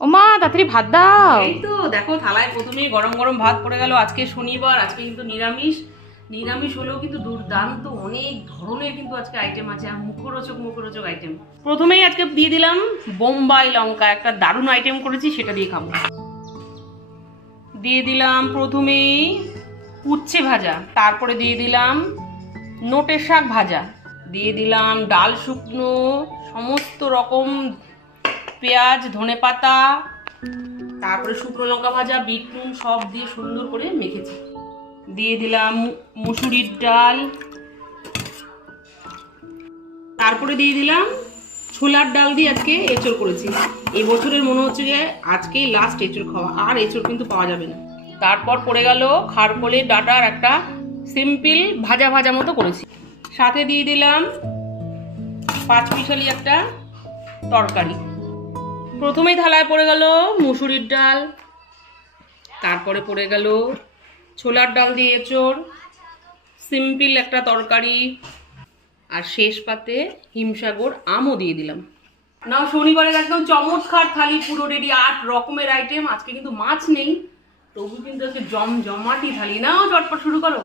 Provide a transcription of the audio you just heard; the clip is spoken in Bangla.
ও মা তাড়াতাড়ি ভাত দাও। এই তো দেখো থালায় প্রথমে গরম গরম ভাত পড়ে গেল। আজকে শনিবার, আজকে কিন্তু নিরামিষ। নিরামিষ হলেও কিন্তু দুর্দান্ত অনেক ধরনের কিন্তু আজকে আইটেম আছে, আর মুখরোচক আইটেম। প্রথমেই আজকে দিয়ে দিলাম বোম্বাই লঙ্কা, একটা দারুণ আইটেম করেছি, সেটা দিয়ে খাবো। দিয়ে দিলাম প্রথমেই উচ্ছে ভাজা, তারপরে দিয়ে দিলাম নোটের শাক ভাজা, দিয়ে দিলাম ডাল শুকনো, সমস্ত রকম পেঁয়াজ ধনেপাতা, তারপরে শুকনো লঙ্কা ভাজা, বিট নুন সব দিয়ে সুন্দর করে মেখেছি। দিয়ে দিলাম মুসুরির ডাল, তারপরে দিয়ে দিলাম ছোলার ডাল দিয়ে আজকে এঁচড় করেছি। এবছরের মনে হচ্ছে যে আজকেই লাস্ট এঁচড় খাওয়া, আর এঁচড় কিন্তু পাওয়া যাবে না। তারপর পড়ে গেল খারকোলের ডাঁটার একটা সিম্পল ভাজা ভাজা মতো করেছি। সাথে দিয়ে দিলাম 5 মিশালি একটা তরকারি। প্রথমেই থালায় পড়ে গেল মুসুরির ডাল, তারপরে পড়ে গেল ছোলার ডাল দিয়ে এঁচড়, সিম্পল একটা তরকারি, আর শেষ পাতে হিমসাগর আমও দিয়ে দিলাম। না, শনিবারের একদম চমৎকার থালি পুরো রেডি। 8 রকমের আইটেম। আজকে কিন্তু মাছ নেই, তবু কিন্তু আজকে জমজমাটি থালি। নাও চটপট শুরু করো।